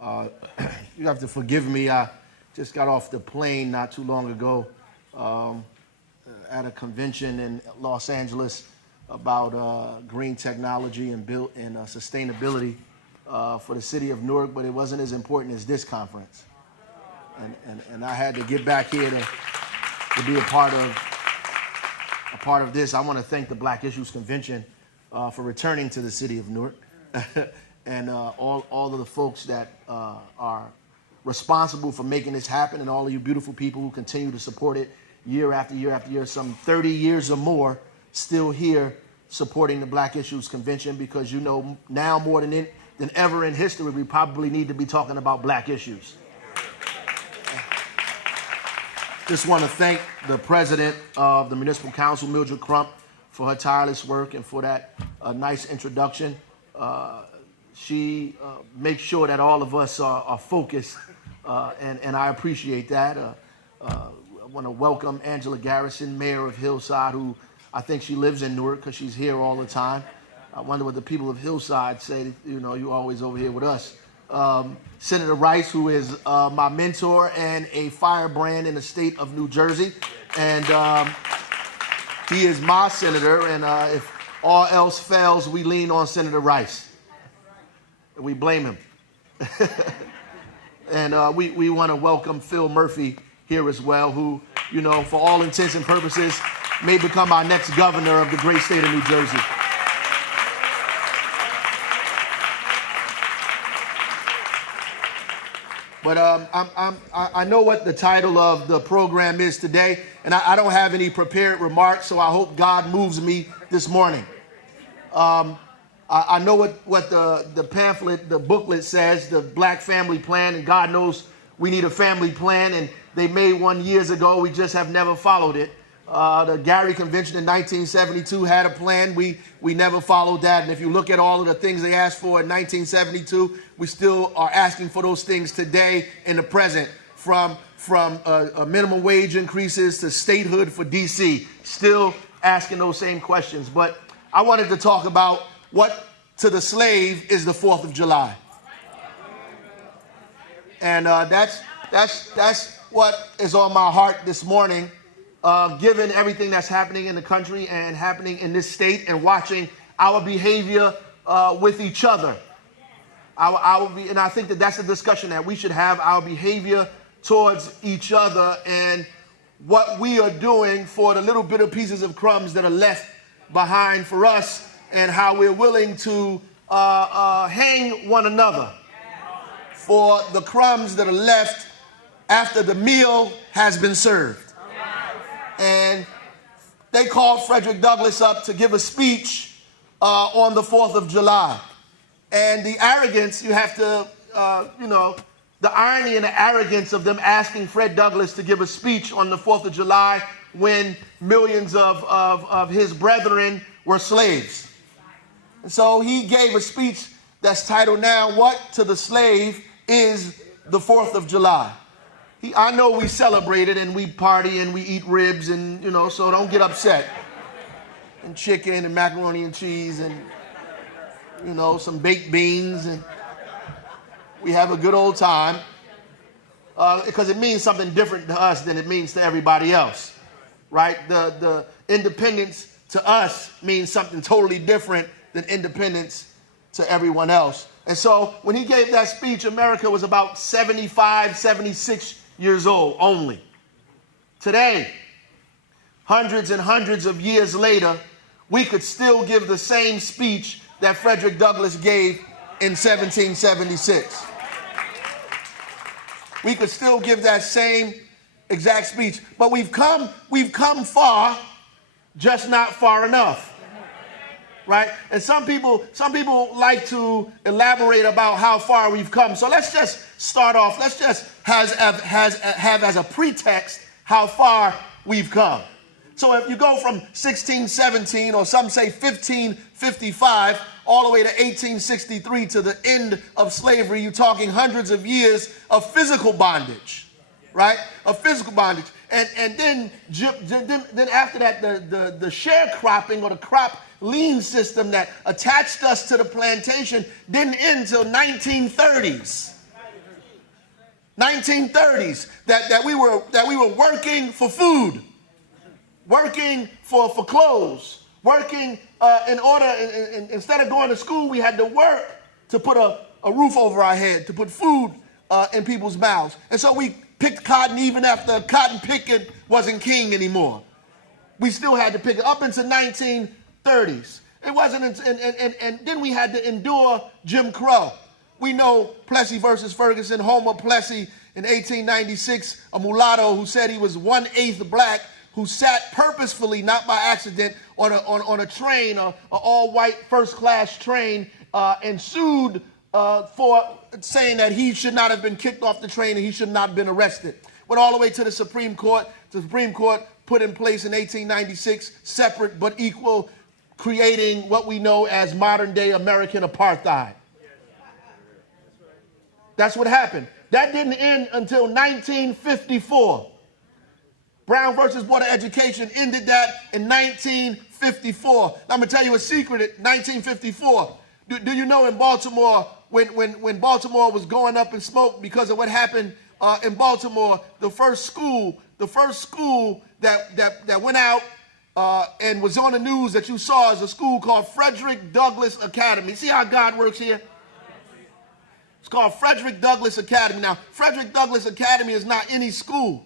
Uh, you have to forgive me. I just got off the plane not too long ago at a convention in Los Angeles about green technology and sustainability for the city of Newark, but it wasn't as important as this conference. And I had to get back here to be a part of this. I want to thank the Black Issues Convention for returning to the city of Newark. And all of the folks that are responsible for making this happen, and all of you beautiful people who continue to support it year after year after year, some 30 years or more, still here supporting the Black Issues Convention, because you know now more than ever in history, we probably need to be talking about black issues. Just want to thank the president of the Municipal Council, Mildred Crump, for her tireless work and for that nice introduction. She makes sure that all of us are focused, and I appreciate that. I want to welcome Angela Garrison, mayor of Hillside, who I think she lives in Newark because she's here all the time. I wonder what the people of Hillside say. You know, you're always over here with us. Senator Rice, who is my mentor and a firebrand in the state of New Jersey. And he is my senator, and if all else fails, we lean on Senator Rice. We blame him. And we want to welcome Phil Murphy here as well, who, you know, for all intents and purposes, may become our next governor of the great state of New Jersey. But I know what the title of the program is today, and I don't have any prepared remarks, so I hope God moves me this morning. I know what the pamphlet, the booklet says, the Black Family Plan, and God knows we need a family plan, and they made one years ago. We just have never followed it. The Gary Convention in 1972 had a plan. We never followed that. And if you look at all of the things they asked for in 1972, we still are asking for those things today in the present, from minimum wage increases to statehood for D.C., still asking those same questions. But I wanted to talk about what to the slave is the 4th of July. And that's what is on my heart this morning. Given everything that's happening in the country and happening in this state, and watching our behavior with each other. And I think that that's a discussion that we should have, our behavior towards each other and what we are doing for the little bit of pieces of crumbs that are left behind for us, and how we're willing to hang one another for the crumbs that are left after the meal has been served. And they called Frederick Douglass up to give a speech on the 4th of July. And the arrogance, you have to, the irony and the arrogance of them asking Fred Douglass to give a speech on the 4th of July when millions of his brethren were slaves. And so he gave a speech that's titled now, "What to the Slave is the 4th of July?" I know we celebrate it and we party and we eat ribs, and, you know, so don't get upset. And chicken and macaroni and cheese and, you know, some baked beans, and we have a good old time because it means something different to us than it means to everybody else, right? The independence to us means something totally different than independence to everyone else. And so when he gave that speech, America was about 75, 76 years old only. Today, hundreds and hundreds of years later, we could still give the same speech that Frederick Douglass gave in 1776. We could still give that same exact speech, but we've come far, just not far enough. Right? And some people like to elaborate about how far we've come. So let's just start off. Let's just have as a pretext how far we've come. So if you go from 1617, or some say 1555, all the way to 1863 to the end of slavery, you're talking hundreds of years of physical bondage, right? Of physical bondage. And then after that, the sharecropping or the crop lien system that attached us to the plantation didn't end until 1930s. 1930s, that we were working for food, working for clothes, working instead of going to school, we had to work to put a roof over our head, to put food in people's mouths. And so we picked cotton even after cotton picking wasn't king anymore. We still had to pick it up into 1930s. It wasn't, and then we had to endure Jim Crow. We know Plessy versus Ferguson, Homer Plessy in 1896, a mulatto who said he was 1/8 black, who sat purposefully, not by accident, on a train, an all-white first-class train, and sued for saying that he should not have been kicked off the train and he should not have been arrested. Went all the way to the Supreme Court. The Supreme Court put in place in 1896, separate but equal, creating what we know as modern-day American apartheid. That's what happened. That didn't end until 1954. Brown versus Board of Education ended that in 1954. Now, I'm going to tell you a secret. In 1954, do you know in Baltimore, when Baltimore was going up in smoke because of what happened in Baltimore, the first school that went out and was on the news that you saw is a school called Frederick Douglass Academy. See how God works here? It's called Frederick Douglass Academy. Now, Frederick Douglass Academy is not any school.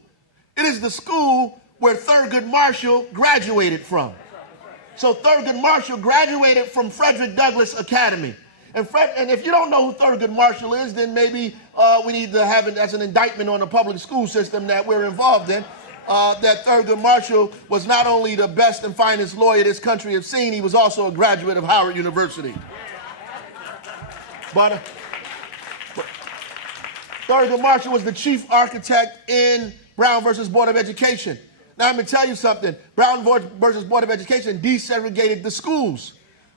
It is the school where Thurgood Marshall graduated from. So Thurgood Marshall graduated from Frederick Douglass Academy. And if you don't know who Thurgood Marshall is, then maybe we need to have it as an indictment on the public school system that we're involved in. That Thurgood Marshall was not only the best and finest lawyer this country has seen, he was also a graduate of Howard University. But Thurgood Marshall was the chief architect in Brown versus Board of Education. Now, I'm going to tell you something. Brown versus Board of Education desegregated the schools.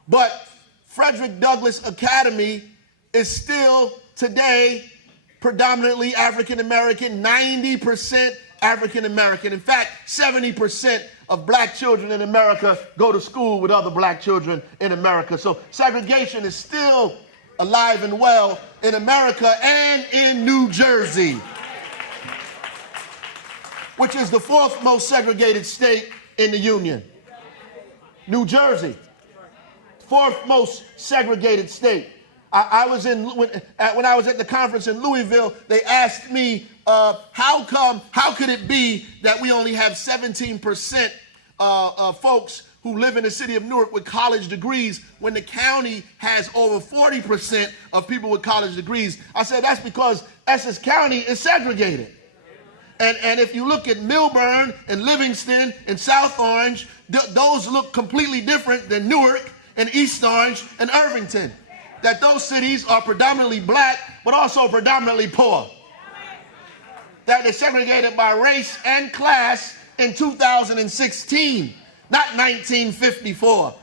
But Frederick Douglass Academy is still today predominantly African-American, 90% African-American. In fact, 70% of black children in America go to school with other black children in America. So segregation is still alive and well in America and in New Jersey, which is the fourth most segregated state in the Union. New Jersey, fourth most segregated state. When I was at the conference in Louisville, they asked me, how could it be that we only have 17% of folks who live in the city of Newark with college degrees when the county has over 40% of people with college degrees? I said, that's because Essex County is segregated. And if you look at Milburn and Livingston and South Orange, those look completely different than Newark and East Orange and Irvington. That those cities are predominantly black, but also predominantly poor. That they're segregated by race and class in 2016, not 1954,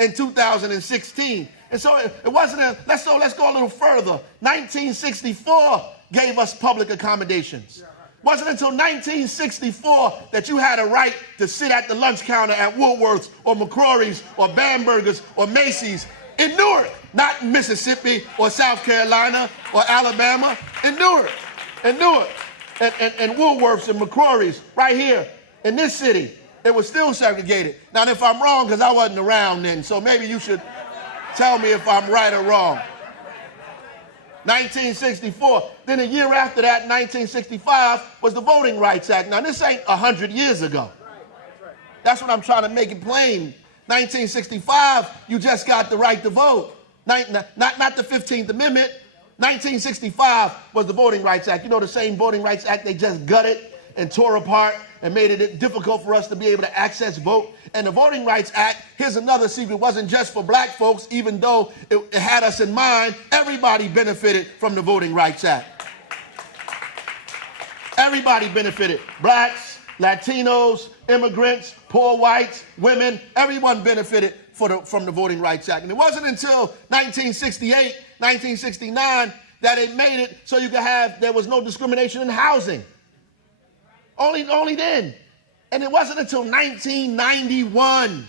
in 2016. And so it wasn't let's go a little further. 1964 gave us public accommodations. It wasn't until 1964 that you had a right to sit at the lunch counter at Woolworth's or McCrory's or Bamberger's or Macy's in Newark, not in Mississippi or South Carolina or Alabama, in Newark, and Woolworth's and McCrory's right here in this city. It was still segregated. Now, if I'm wrong, because I wasn't around then, so maybe you should tell me if I'm right or wrong. 1964. Then a year after that, 1965, was the Voting Rights Act. Now, this ain't 100 years ago. That's what I'm trying to make it plain. 1965, you just got the right to vote. Not the 15th Amendment. 1965 was the Voting Rights Act. You know, the same Voting Rights Act they just gutted and tore apart and made it difficult for us to be able to access vote. And the Voting Rights Act, here's another secret, wasn't just for black folks, even though it had us in mind. Everybody benefited from the Voting Rights Act. Everybody benefited. Blacks, Latinos, immigrants, poor whites, women, everyone benefited from the Voting Rights Act. And it wasn't until 1968, 1969 that it made it so you could there was no discrimination in housing. Only then. And it wasn't until 1991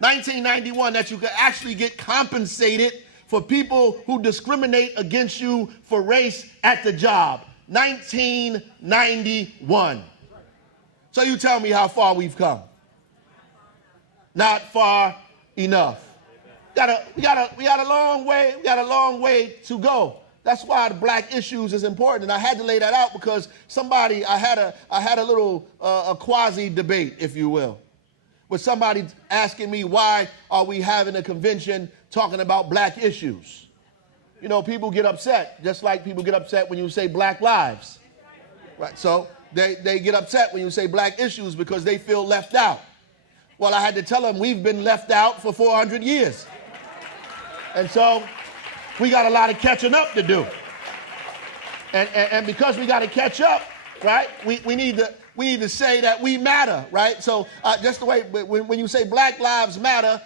that you could actually get compensated for people who discriminate against you for race at the job. 1991. So you tell me how far we've come. Not far enough. We got a long way to go. That's why the black issues is important, and I had to lay that out because I had a little quasi debate, if you will, with somebody asking me why are we having a convention talking about black issues. You know, people get upset, just like people get upset when you say black lives, right? So they get upset when you say black issues because they feel left out. Well, I had to tell them we've been left out for 400 years, and so we got a lot of catching up to do. And because we got to catch up, right, we need to say that we matter, right? So just the way, when you say Black Lives Matter,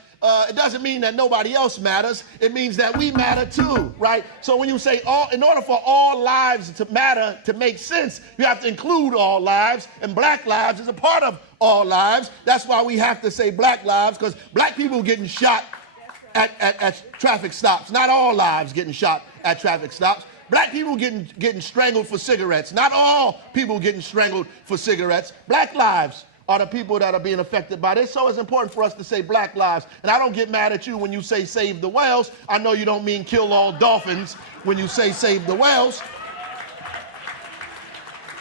it doesn't mean that nobody else matters. It means that we matter too, right? So when you say in order for all lives to matter, to make sense, you have to include all lives, and black lives is a part of all lives. That's why we have to say black lives, because black people getting shot at traffic stops. Not all lives getting shot at traffic stops. Black people getting strangled for cigarettes. Not all people getting strangled for cigarettes. Black lives are the people that are being affected by this. So it's important for us to say black lives. And I don't get mad at you when you say save the whales. I know you don't mean kill all dolphins when you say save the whales.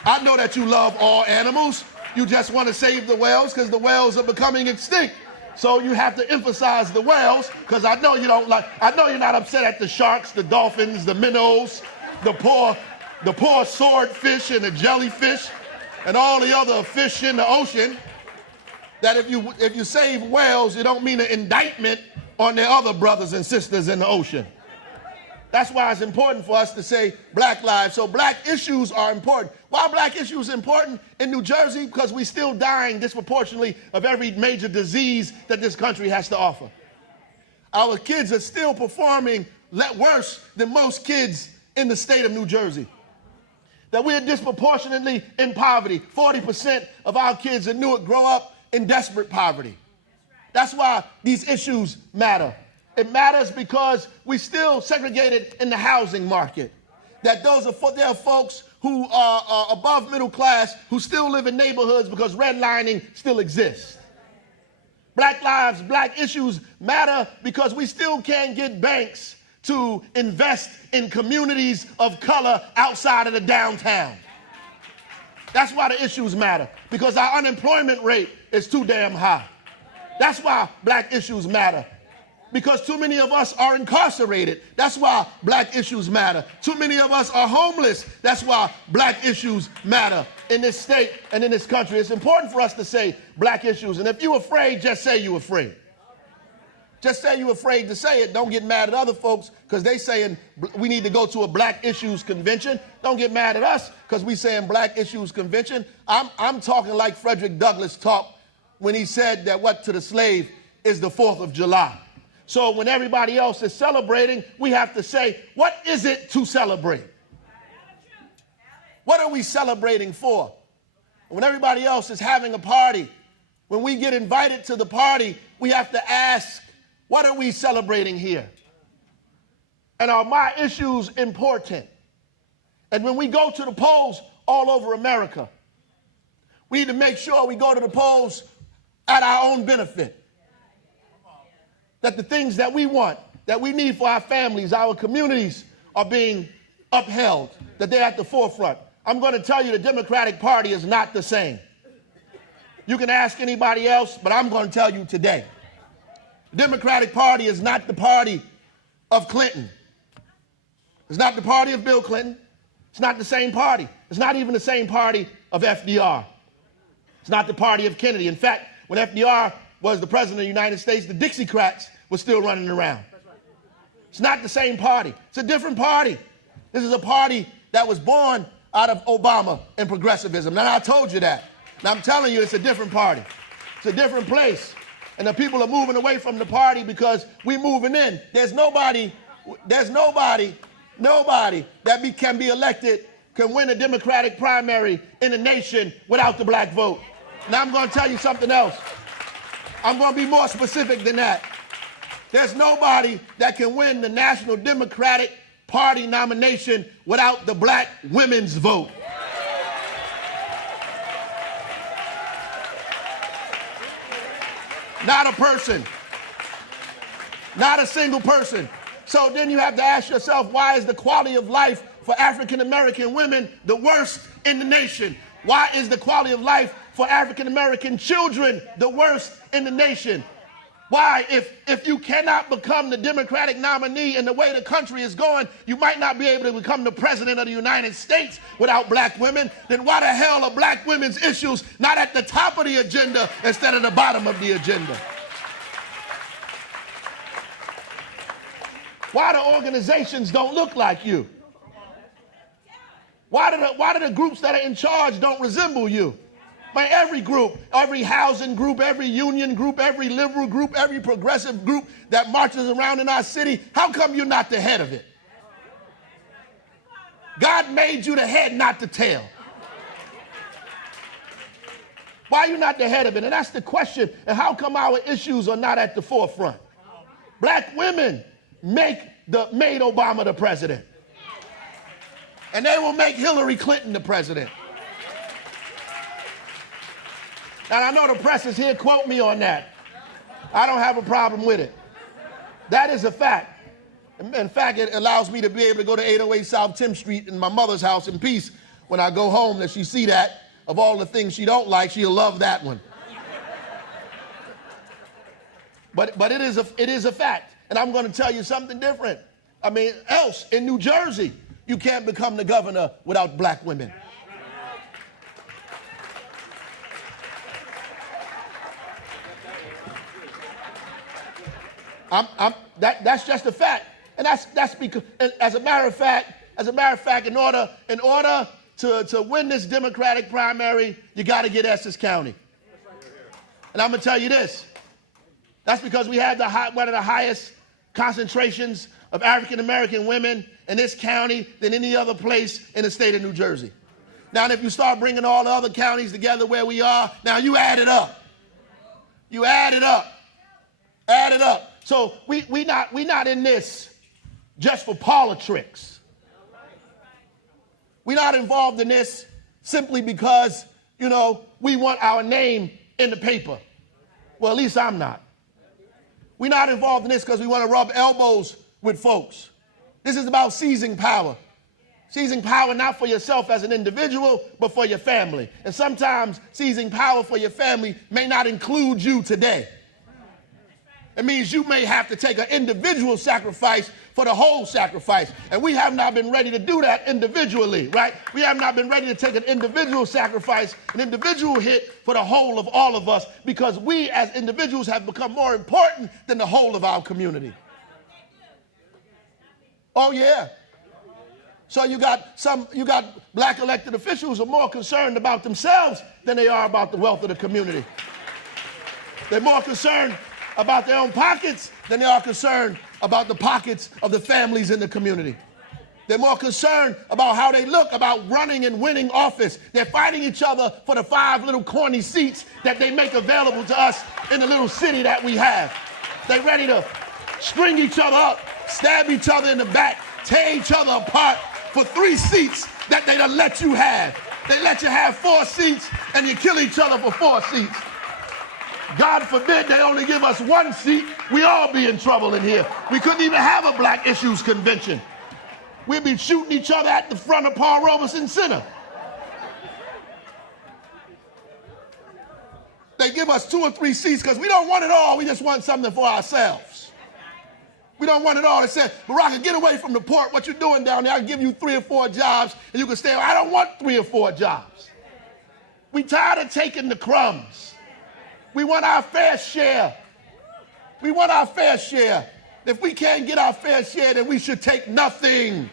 I know that you love all animals. You just want to save the whales because the whales are becoming extinct. So you have to emphasize the whales, because I know you don't like. I know you're not upset at the sharks, the dolphins, the minnows, the poor swordfish and the jellyfish, and all the other fish in the ocean. That if you save whales, you don't mean an indictment on their other brothers and sisters in the ocean. That's why it's important for us to say black lives. So black issues are important. Why are black issues important in New Jersey? Because we're still dying disproportionately of every major disease that this country has to offer. Our kids are still performing worse than most kids in the state of New Jersey. That we're disproportionately in poverty. 40% of our kids in Newark grow up in desperate poverty. That's why these issues matter. It matters because we still segregated in the housing market. That there are folks who are above middle class who still live in neighborhoods because redlining still exists. Black lives, black issues matter because we still can't get banks to invest in communities of color outside of the downtown. That's why the issues matter, because our unemployment rate is too damn high. That's why black issues matter. Because too many of us are incarcerated. That's why black issues matter. Too many of us are homeless. That's why black issues matter in this state and in this country. It's important for us to say black issues. And if you're afraid, just say you're afraid. Just say you're afraid to say it. Don't get mad at other folks because they saying we need to go to a black issues convention. Don't get mad at us because we saying black issues convention. I'm talking like Frederick Douglass talked when he said that what to the slave is the 4th of July. So when everybody else is celebrating, we have to say, what is it to celebrate? What are we celebrating for? When everybody else is having a party, when we get invited to the party, we have to ask, what are we celebrating here? And are my issues important? And when we go to the polls all over America, we need to make sure we go to the polls at our own benefit. That the things that we want, that we need for our families, our communities are being upheld, that they're at the forefront. I'm going to tell you the Democratic Party is not the same. You can ask anybody else, but I'm going to tell you today. The Democratic Party is not the party of Clinton. It's not the party of Bill Clinton. It's not the same party. It's not even the same party of FDR. It's not the party of Kennedy. In fact, when FDR was the president of the United States, the Dixiecrats were still running around. It's not the same party. It's a different party. This is a party that was born out of Obama and progressivism. Now, I told you that. Now, I'm telling you, it's a different party. It's a different place. And the people are moving away from the party because we're moving in. There's nobody that can be elected, can win a Democratic primary in the nation without the black vote. Now, I'm going to tell you something else. I'm going to be more specific than that. There's nobody that can win the national Democratic Party nomination without the black women's vote. Not a person. Not a single person. So then you have to ask yourself, why is the quality of life for African American women the worst in the nation? Why is the quality of life for African American children the worst in the nation? Why, if you cannot become the Democratic nominee in the way the country is going, you might not be able to become the president of the United States without black women, then why the hell are black women's issues not at the top of the agenda instead of the bottom of the agenda? Why the organizations don't look like you? Why do the groups that are in charge don't resemble you? Man, every group, every housing group, every union group, every liberal group, every progressive group that marches around in our city, how come you're not the head of it? God made you the head, not the tail. Why are you not the head of it? And that's the question. And how come our issues are not at the forefront? Black women made Obama the president. And they will make Hillary Clinton the president. And I know the press is here, quote me on that. I don't have a problem with it. That is a fact. In fact, it allows me to be able to go to 808 South 10th Street in my mother's house in peace when I go home, that she see that. Of all the things she don't like, she'll love that one. But it is a fact. And I'm going to tell you something different. I mean, else in New Jersey, you can't become the governor without black women. That's just a fact, and that's because, as a matter of fact, in order to win this Democratic primary, you got to get Essex County. And I'm gonna tell you this: that's because we have one of the highest concentrations of African American women in this county than any other place in the state of New Jersey. Now, if you start bringing all the other counties together where we are, now you add it up. You add it up. Add it up. So we not in this just for politics. We're not involved in this simply because, we want our name in the paper. Well, at least I'm not. We're not involved in this because we want to rub elbows with folks. This is about seizing power. Seizing power not for yourself as an individual, but for your family. And sometimes seizing power for your family may not include you today. It means you may have to take an individual sacrifice for the whole sacrifice. And we have not been ready to do that individually, right? We have not been ready to take an individual sacrifice, an individual hit for the whole of all of us, because we as individuals have become more important than the whole of our community. Oh, yeah. So you got black elected officials who are more concerned about themselves than they are about the wealth of the community. They're more concerned about their own pockets than they are concerned about the pockets of the families in the community. They're more concerned about how they look, about running and winning office. They're fighting each other for the 5 little corny seats that they make available to us in the little city that we have. They're ready to string each other up, stab each other in the back, tear each other apart for 3 seats that they done let you have. They let you have 4 seats and you kill each other for 4 seats. God forbid they only give us 1 seat. We all be in trouble in here. We couldn't even have a black issues convention. We'd be shooting each other at the front of Paul Robeson Center. They give us 2 or 3 seats because we don't want it all. We just want something for ourselves. We don't want it all. They said, Baraka, get away from the port. What you doing down there? I'll give you 3 or 4 jobs and you can stay. I don't want 3 or 4 jobs. We tired of taking the crumbs. We want our fair share. We want our fair share. If we can't get our fair share, then we should take nothing.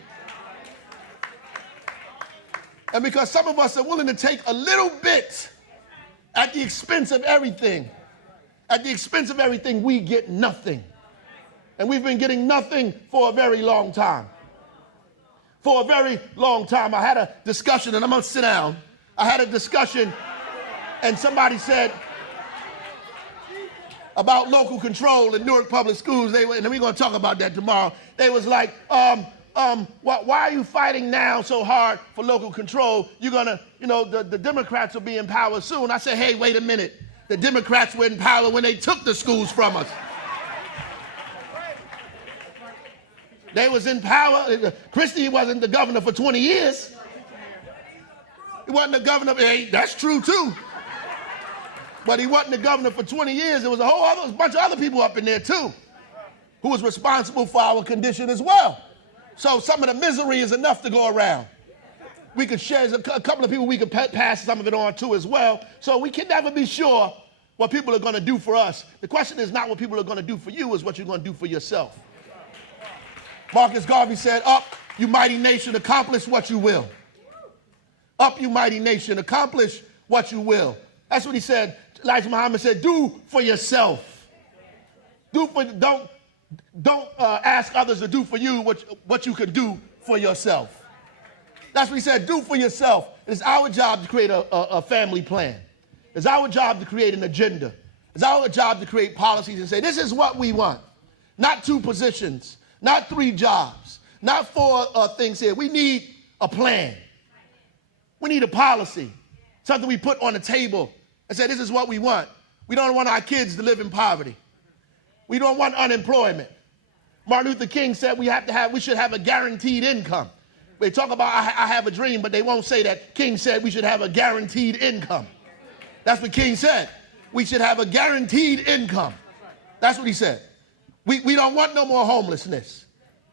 And because some of us are willing to take a little bit at the expense of everything, we get nothing. And we've been getting nothing for a very long time. For a very long time. I had a discussion, and I'm going to sit down. I had a discussion, and somebody said, about local control in Newark public schools, and we're going to talk about that tomorrow. They was like, why are you fighting now so hard for local control? You're going to, the Democrats will be in power soon. I said, hey, wait a minute. The Democrats were in power when they took the schools from us. They was in power. Christie wasn't the governor for 20 years. He wasn't the governor. Hey, that's true, too. But he wasn't the governor for 20 years. There was a bunch of other people up in there, too, who was responsible for our condition as well. So some of the misery is enough to go around. We could share a couple of people we could pass some of it on to as well. So we can never be sure what people are going to do for us. The question is not what people are going to do for you, is what you're going to do for yourself. Marcus Garvey said, up, you mighty nation, accomplish what you will. Up, you mighty nation, accomplish what you will. That's what he said. Elijah Muhammad said, do for yourself. Don't ask others to do for you what you can do for yourself. That's what he said, do for yourself. It's our job to create a family plan. It's our job to create an agenda. It's our job to create policies and say, this is what we want. Not 2 positions, not 3 jobs, not 4 things here. We need a plan. We need a policy, something we put on the table and say, this is what we want. We don't want our kids to live in poverty. We don't want unemployment. Martin Luther King said we should have a guaranteed income. They talk about I have a dream, but they won't say that. King said we should have a guaranteed income. That's what King said. We should have a guaranteed income. That's what he said. We don't want no more homelessness.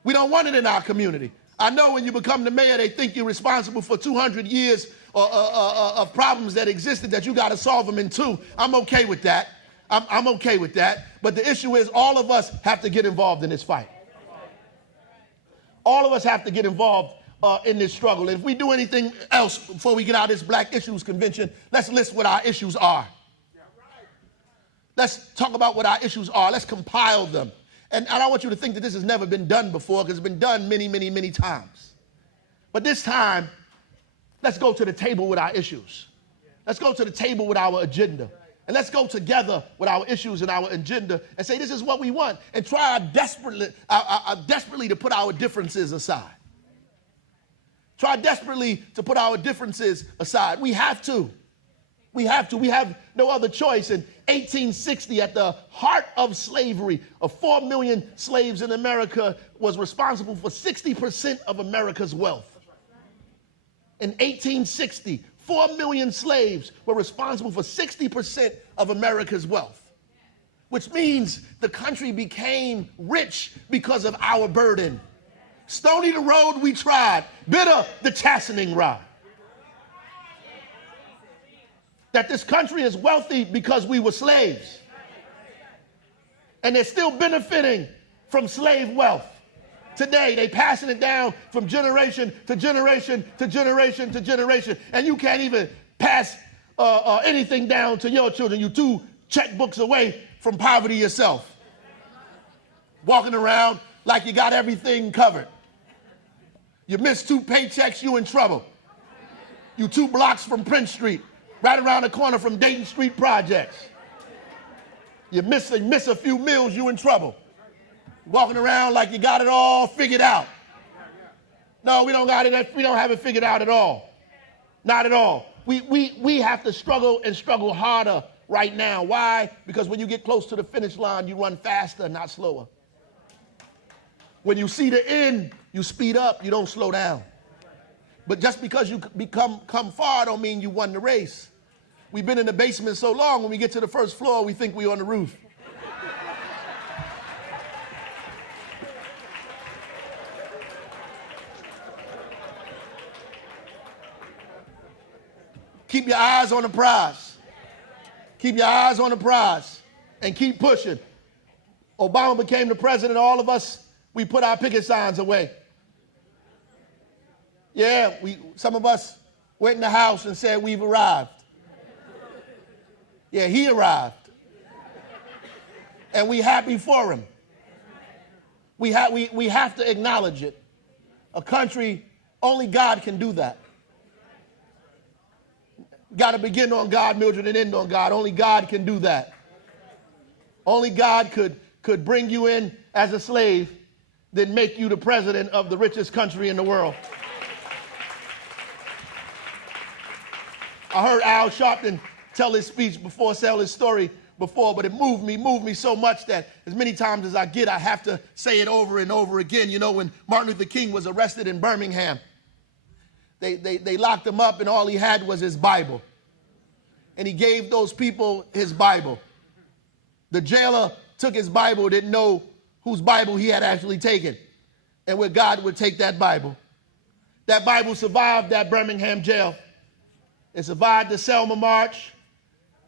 We don't want it in our community. I know when you become the mayor, they think you're responsible for 200 years of problems that existed, that you got to solve them in 2. I'm okay with that. I'm okay with that. But the issue is all of us have to get involved in this fight. All of us have to get involved in this struggle. And if we do anything else before we get out of this Black Issues Convention, let's list what our issues are. Let's talk about what our issues are. Let's compile them. And I don't want you to think that this has never been done before, because it's been done many, many, many times. But this time, let's go to the table with our issues. Let's go to the table with our agenda. And let's go together with our issues and our agenda and say, this is what we want. And try desperately to put our differences aside. Try desperately to put our differences aside. We have to. We have to. We have no other choice. In 1860, at the heart of slavery, 4 million slaves in America was responsible for 60% of America's wealth. In 1860, 4 million slaves were responsible for 60% of America's wealth, which means the country became rich because of our burden. Stony the road we tried, bitter the chastening rod. That this country is wealthy because we were slaves. And they're still benefiting from slave wealth. Today, they passing it down from generation to generation to generation to generation. And you can't even pass anything down to your children. You 2 checkbooks away from poverty yourself. Walking around like you got everything covered. You miss 2 paychecks, you in trouble. You 2 blocks from Prince Street, right around the corner from Dayton Street Projects. You miss a few meals, you in trouble. Walking around like you got it all figured out. No, we don't got it. We don't have it figured out at all. Not at all. We have to struggle and struggle harder right now. Why? Because when you get close to the finish line, you run faster, not slower. When you see the end, you speed up, you don't slow down. But just because you come far don't mean you won the race. We've been in the basement so long, when we get to the first floor, we think we're on the roof. Keep your eyes on the prize. Keep your eyes on the prize and keep pushing. Obama became the president. All of us, we put our picket signs away. Yeah, some of us went in the house and said we've arrived. Yeah, he arrived. And we happy for him. We have to acknowledge it. A country, only God can do that. Got to begin on God, Mildred, and end on God. Only God can do that. Only God could bring you in as a slave than make you the president of the richest country in the world. I heard Al Sharpton tell his speech before, tell his story before, but it moved me so much that as many times as I get, I have to say it over and over again. You know, when Martin Luther King was arrested in Birmingham, they locked him up and all he had was his Bible. And he gave those people his Bible. The jailer took his Bible, didn't know whose Bible he had actually taken, and where God would take that Bible. That Bible survived that Birmingham jail. It survived the Selma March.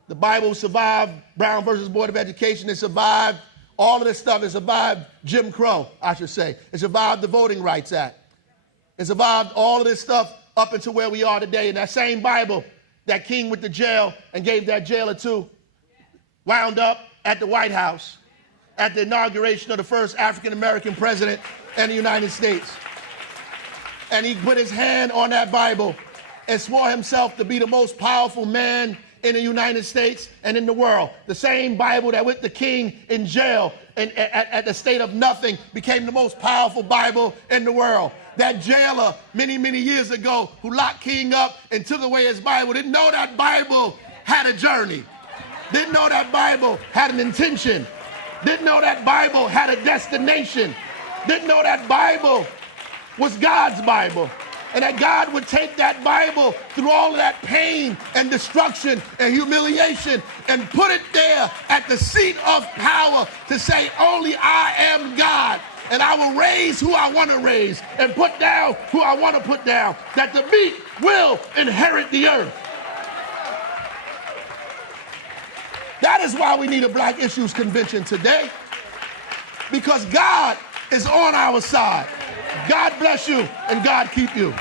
The Bible survived Brown versus Board of Education. It survived all of this stuff. It survived Jim Crow, I should say. It survived the Voting Rights Act. It survived all of this stuff up until where we are today. And that same Bible that King went to jail and gave that jailer to wound up at the White House at the inauguration of the first African-American president in the United States. And he put his hand on that Bible and swore himself to be the most powerful man in the United States and in the world. The same Bible that with the king in jail and at the state of nothing became the most powerful Bible in the world. That jailer many, many years ago who locked King up and took away his Bible didn't know that Bible had a journey. Didn't know that Bible had an intention. Didn't know that Bible had a destination. Didn't know that Bible was God's Bible. And that God would take that Bible through all of that pain and destruction and humiliation and put it there at the seat of power to say, only I am God. And I will raise who I want to raise and put down who I want to put down. That the meek will inherit the earth. That is why we need a Black Issues Convention today. Because God is on our side. God bless you and God keep you.